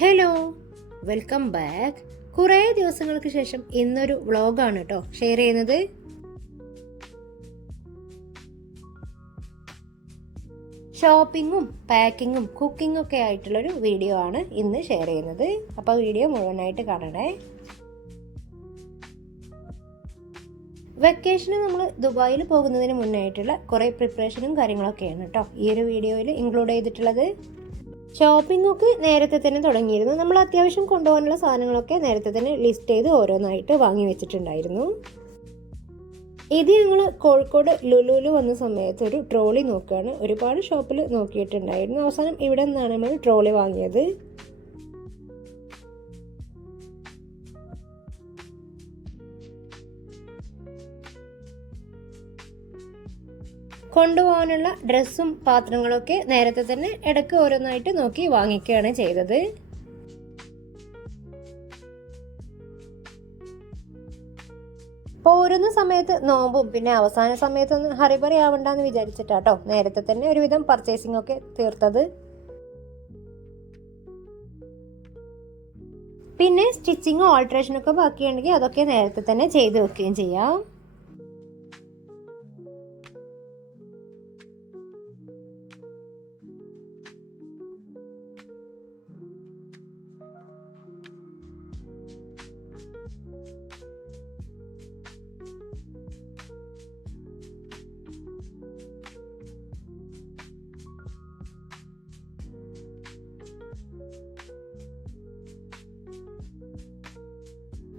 Hello, welcome back. കുറേ ദിവസങ്ങൾക്ക് ശേഷം ഇന്നൊരു വ്ളോഗാണ് കേട്ടോ ഷെയർ ചെയ്യുന്നത്. ഷോപ്പിങ്ങും പാക്കിങ്ങും കുക്കിങ്ങും ഒക്കെ ആയിട്ടുള്ളൊരു വീഡിയോ ആണ് ഇന്ന് ഷെയർ ചെയ്യുന്നത്. അപ്പോൾ വീഡിയോ മുഴുവനായിട്ട് കാണണേ. വെക്കേഷന് നമ്മൾ ദുബായിൽ പോകുന്നതിന് മുന്നായിട്ടുള്ള കുറേ പ്രിപ്പറേഷനും കാര്യങ്ങളൊക്കെയാണ് കേട്ടോ ഈ ഒരു വീഡിയോയിൽ ഇൻക്ലൂഡ് ചെയ്തിട്ടുള്ളത്. ഷോപ്പിംഗ് ഒക്കെ നേരത്തെ തന്നെ തുടങ്ങിയിരുന്നു. നമ്മൾ അത്യാവശ്യം കൊണ്ടുപോകാനുള്ള സാധനങ്ങളൊക്കെ നേരത്തെ തന്നെ ലിസ്റ്റ് ചെയ്ത് ഓരോന്നായിട്ട് വാങ്ങി വെച്ചിട്ടുണ്ടായിരുന്നു. ഇത് ഞങ്ങൾ കോഴിക്കോട് ലുലുവിൽ വന്ന സമയത്ത് ഒരു ട്രോളി നോക്കുകയാണ്. ഒരുപാട് ഷോപ്പിൽ നോക്കിയിട്ടുണ്ടായിരുന്നു. അവസാനം ഇവിടെ നിന്നാണ് നമ്മൾ ട്രോളി വാങ്ങിയത്. കൊണ്ടുപോകാനുള്ള ഡ്രസ്സും പാത്രങ്ങളൊക്കെ നേരത്തെ തന്നെ ഇടയ്ക്ക് ഓരോന്നായിട്ട് നോക്കി വാങ്ങിക്കുകയാണ് ചെയ്തത്. പോരുന്ന സമയത്ത് നോമ്പും പിന്നെ അവസാന സമയത്തൊന്നും ഹറിബറി ആവണ്ടെന്ന് വിചാരിച്ചിട്ടാട്ടോ നേരത്തെ തന്നെ ഒരുവിധം പർച്ചേസിംഗ് ഒക്കെ തീർത്തത്. പിന്നെ സ്റ്റിച്ചിങ്ങും ഓൾട്രേഷനൊക്കെ ബാക്കിയുണ്ടെങ്കിൽ അതൊക്കെ നേരത്തെ തന്നെ ചെയ്ത് വെക്കുകയും ചെയ്യാം.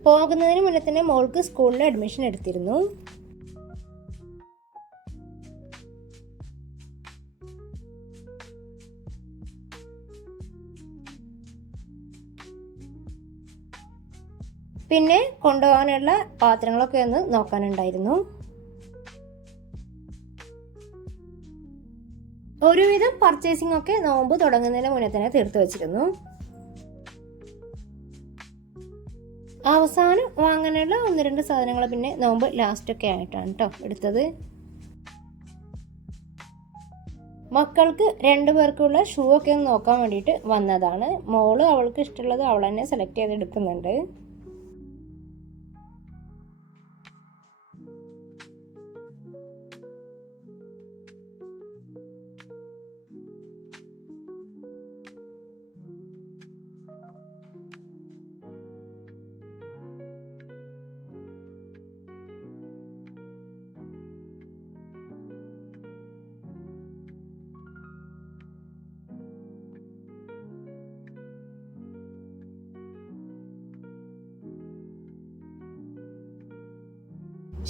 പോകുന്നതിന് മുന്നേ തന്നെ മോൾക്ക് സ്കൂളിൽ അഡ്മിഷൻ എടുത്തിരുന്നു. പിന്നെ കൊണ്ടുപോകാനുള്ള പാത്രങ്ങളൊക്കെ ഒന്ന് നോക്കാനുണ്ടായിരുന്നു. ഒരുവിധം പർച്ചേസിംഗ് ഒക്കെ നോമ്പ് തുടങ്ങുന്നതിന് മുന്നേ തന്നെ തീർത്ത് വെച്ചിരുന്നു. അവസാനം വാങ്ങാനുള്ള 1-2 സാധനങ്ങൾ പിന്നെ നോമ്പ് ലാസ്റ്റൊക്കെ ആയിട്ടാണ് കേട്ടോ എടുത്തത്. മക്കൾക്ക് 2 പേർക്കുള്ള ഷൂ ഒക്കെ ഒന്ന് നോക്കാൻ വേണ്ടിയിട്ട് വന്നതാണ്. മോള് അവൾക്ക് ഇഷ്ടമുള്ളത് അവൾ തന്നെ സെലക്ട് ചെയ്ത് എടുക്കുന്നുണ്ട്.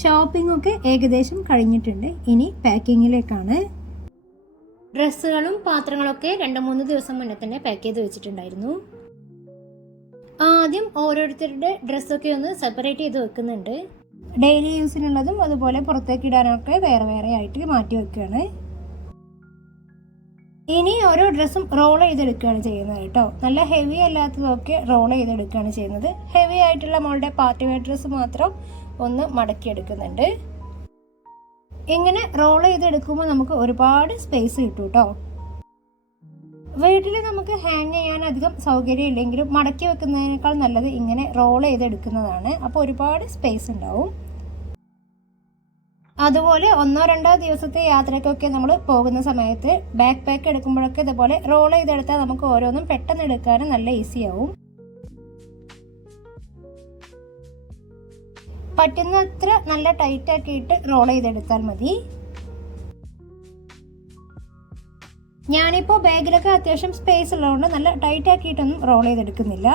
ഷോപ്പിംഗ് ഒക്കെ ഏകദേശം കഴിഞ്ഞിട്ടുണ്ട്. ഇനി പാക്കിങ്ങിലേക്കാണ്. ഡ്രസ്സുകളും പാത്രങ്ങളൊക്കെ 2-3 ദിവസം മുന്നേ തന്നെ പാക്ക് ചെയ്ത് വെച്ചിട്ടുണ്ടായിരുന്നു. ആദ്യം ഓരോരുത്തരുടെ ഡ്രസ്സൊക്കെ ഒന്ന് സെപ്പറേറ്റ് ചെയ്ത് വെക്കുന്നുണ്ട്. ഡെയിലി യൂസിനുള്ളതും അതുപോലെ പുറത്തേക്ക് ഇടാനൊക്കെ വേറെ വേറെ ആയിട്ട് മാറ്റി വെക്കുകയാണ്. ഇനി ഓരോ ഡ്രസ്സും റോൾ ചെയ്തെടുക്കുകയാണ് ചെയ്യുന്നത് കേട്ടോ. നല്ല ഹെവി അല്ലാത്തതൊക്കെ റോൾ ചെയ്തെടുക്കുകയാണ് ചെയ്യുന്നത്. ഹെവി ആയിട്ടുള്ള മോളുടെ പാർട്ടി വെയർ ഡ്രസ്സ് മാത്രം ഒന്ന് മടക്കിയെടുക്കുന്നുണ്ട്. ഇങ്ങനെ റോൾ ചെയ്തെടുക്കുമ്പോൾ നമുക്ക് ഒരുപാട് സ്പേസ് കിട്ടും കേട്ടോ. വീട്ടിൽ നമുക്ക് ഹാങ് ചെയ്യാൻ അധികം സൗകര്യം ഇല്ലെങ്കിലും മടക്കി വെക്കുന്നതിനേക്കാൾ നല്ലത് ഇങ്ങനെ റോൾ ചെയ്തെടുക്കുന്നതാണ്. അപ്പോൾ ഒരുപാട് സ്പേസ് ഉണ്ടാവും. അതുപോലെ 1-2 ദിവസത്തെ യാത്രയ്ക്കൊക്കെ നമ്മൾ പോകുന്ന സമയത്ത് ബാക്ക് പാക്ക് എടുക്കുമ്പോഴൊക്കെ ഇതുപോലെ റോൾ ചെയ്തെടുത്താൽ നമുക്ക് ഓരോന്നും പെട്ടെന്ന് എടുക്കാനും നല്ല ഈസി ആവും. പറ്റുന്നത്ര നല്ല ടൈറ്റ് ആക്കിയിട്ട് റോൾ ചെയ്തെടുത്താൽ മതി. ഞാനിപ്പോൾ ബാഗിലൊക്കെ അത്യാവശ്യം സ്പേസ് ഉള്ളതുകൊണ്ട് നല്ല ടൈറ്റ് ആക്കിയിട്ടൊന്നും റോൾ ചെയ്തെടുക്കുന്നില്ല.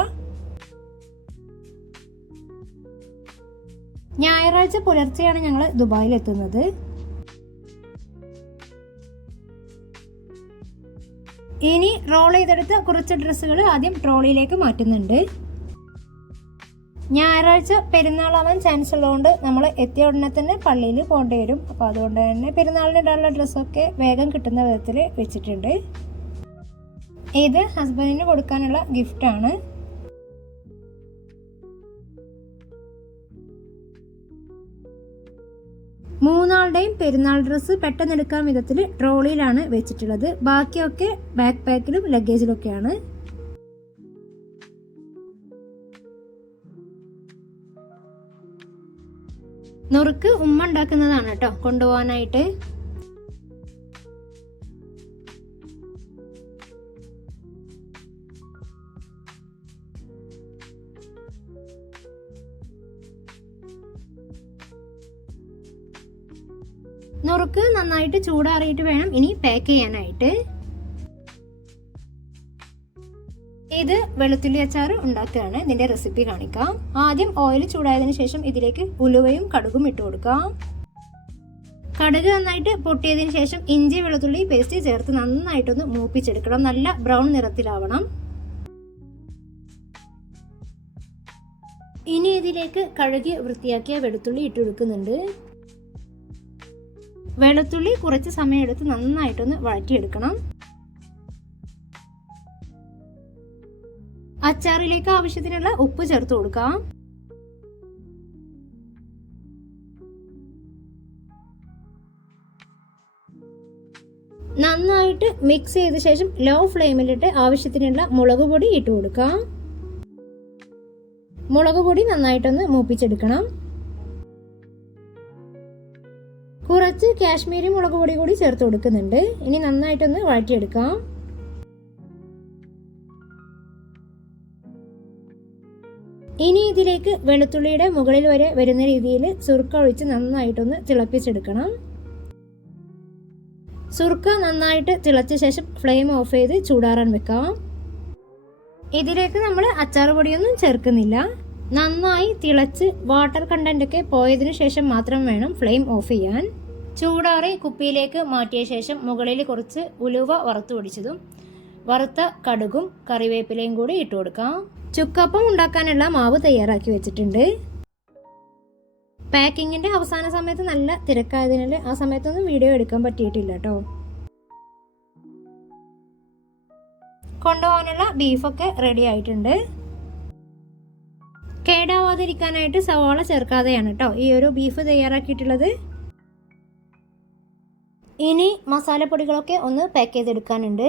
ഞായറാഴ്ച പുലർച്ചെയാണ് ഞങ്ങൾ ദുബായിൽ എത്തുന്നത്. ഇനി റോൾ ചെയ്തെടുത്ത കുറച്ച് ഡ്രസ്സുകൾ ആദ്യം ട്രോളിയിലേക്ക് മാറ്റുന്നുണ്ട്. ഞായറാഴ്ച പെരുന്നാളാവാൻ ചാൻസ് ഉള്ളതുകൊണ്ട് നമ്മൾ എത്തിയ ഉടനെ തന്നെ പള്ളിയിൽ പോകേണ്ടി വരും. അപ്പോൾ അതുകൊണ്ട് തന്നെ പെരുന്നാളിനിടാനുള്ള ഡ്രസ്സൊക്കെ വേഗം കിട്ടുന്ന വിധത്തിൽ വെച്ചിട്ടുണ്ട്. ഇത് ഹസ്ബൻഡിന് കൊടുക്കാനുള്ള ഗിഫ്റ്റാണ്. മൂന്നാളുടെയും പെരുന്നാൾ ഡ്രസ്സ് പെട്ടെന്ന് എടുക്കാൻ വിധത്തിൽ ട്രോളിയിലാണ് വെച്ചിട്ടുള്ളത്. ബാക്കിയൊക്കെ ബാക്ക് പാക്കിലും ലഗേജിലൊക്കെയാണ്. നുറുക്ക് ഉമ്മ ഉണ്ടാക്കുന്നതാണ് കേട്ടോ കൊണ്ടുപോകാനായിട്ട്. നുറുക്ക് നന്നായിട്ട് ചൂടാറിയിട്ട് വേണം ഇനി പാക്ക് ചെയ്യാനായിട്ട്. ഇത് വെളുത്തുള്ളി അച്ചാർ ഉണ്ടാക്കുകയാണ്. ഇതിന്റെ റെസിപ്പി കാണിക്കാം. ആദ്യം ഓയിൽ ചൂടായതിനു ശേഷം ഇതിലേക്ക് ഉലുവയും കടുകും ഇട്ട് കൊടുക്കാം. കടുക് നന്നായിട്ട് പൊട്ടിയതിനു ശേഷം ഇഞ്ചി വെളുത്തുള്ളി പേസ്റ്റ് ചേർത്ത് നന്നായിട്ടൊന്ന് മൂപ്പിച്ചെടുക്കണം. നല്ല ബ്രൗൺ നിറത്തിലാവണം. ഇനി ഇതിലേക്ക് കഴുകി വൃത്തിയാക്കിയ വെളുത്തുള്ളി ഇട്ട് കൊടുക്കുന്നുണ്ട്. വെളുത്തുള്ളി കുറച്ച് സമയമെടുത്ത് നന്നായിട്ടൊന്ന് വഴറ്റിയെടുക്കണം. അച്ചാറിലേക്ക് ആവശ്യത്തിനുള്ള ഉപ്പ് ചേർത്ത് കൊടുക്കാം. നന്നായിട്ട് മിക്സ് ചെയ്ത ശേഷം ലോ ഫ്ലെയിമിലിട്ട് ആവശ്യത്തിനുള്ള മുളക് പൊടി ഇട്ട് കൊടുക്കാം. മുളക് പൊടി നന്നായിട്ടൊന്ന് മൂപ്പിച്ചെടുക്കണം. കുറച്ച് കാശ്മീരി മുളക് പൊടി കൂടി ചേർത്ത് കൊടുക്കുന്നുണ്ട്. ഇനി നന്നായിട്ടൊന്ന് വഴറ്റിയെടുക്കാം. ഇനി ഇതിലേക്ക് വെളുത്തുള്ളിയുടെ മുകളിൽ വരെ വരുന്ന രീതിയിൽ സുർക്ക ഒഴിച്ച് നന്നായിട്ടൊന്ന് തിളപ്പിച്ചെടുക്കണം. സുർക്ക നന്നായിട്ട് തിളച്ച ശേഷം ഫ്ലെയിം ഓഫ് ചെയ്ത് ചൂടാറാൻ വെക്കാം. ഇതിലേക്ക് നമ്മൾ അച്ചാർ പൊടിയൊന്നും ചേർക്കുന്നില്ല. നന്നായി തിളച്ച് വാട്ടർ കണ്ടന്റ് ഒക്കെ പോയതിനു ശേഷം മാത്രം വേണം ഫ്ലെയിം ഓഫ് ചെയ്യാൻ. ചൂടാറി കുപ്പിയിലേക്ക് മാറ്റിയ ശേഷം മുകളിൽ കുറച്ച് ഉലുവ വറുത്ത് പൊടിച്ചതും വറുത്ത കടുകും കറിവേപ്പിലയും കൂടി ഇട്ട് കൊടുക്കാം. ചുക്കപ്പം ഉണ്ടാക്കാനുള്ള മാവ് തയ്യാറാക്കി വെച്ചിട്ടുണ്ട്. പാക്കിങ്ങിന്റെ അവസാന സമയത്ത് നല്ല തിരക്കായതിനാൽ ആ സമയത്തൊന്നും വീഡിയോ എടുക്കാൻ പറ്റിയിട്ടില്ല കേട്ടോ. കൊണ്ടുപോകാനുള്ള ബീഫൊക്കെ റെഡി ആയിട്ടുണ്ട്. കേടാവാതിരിക്കാനായിട്ട് സവാള ചേർക്കാതെയാണ് കേട്ടോ ഈ ഒരു ബീഫ് തയ്യാറാക്കിയിട്ടുള്ളത്. ഇനി മസാലപ്പൊടികളൊക്കെ ഒന്ന് പാക്ക് ചെയ്തെടുക്കാനുണ്ട്.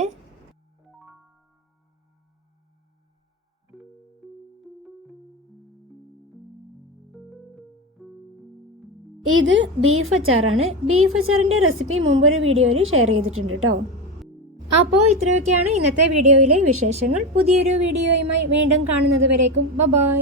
ഇത് ബീഫ് അച്ചാറാണ്. ബീഫ് അച്ചാറിന്റെ റെസിപ്പി മുമ്പൊരു വീഡിയോയിൽ ഷെയർ ചെയ്തിട്ടുണ്ട് കേട്ടോ. അപ്പോൾ ഇത്രയൊക്കെയാണ് ഇന്നത്തെ വീഡിയോയിലെ വിശേഷങ്ങൾ. പുതിയൊരു വീഡിയോയുമായി വീണ്ടും കാണുന്നത് വരേക്കും ബൈ.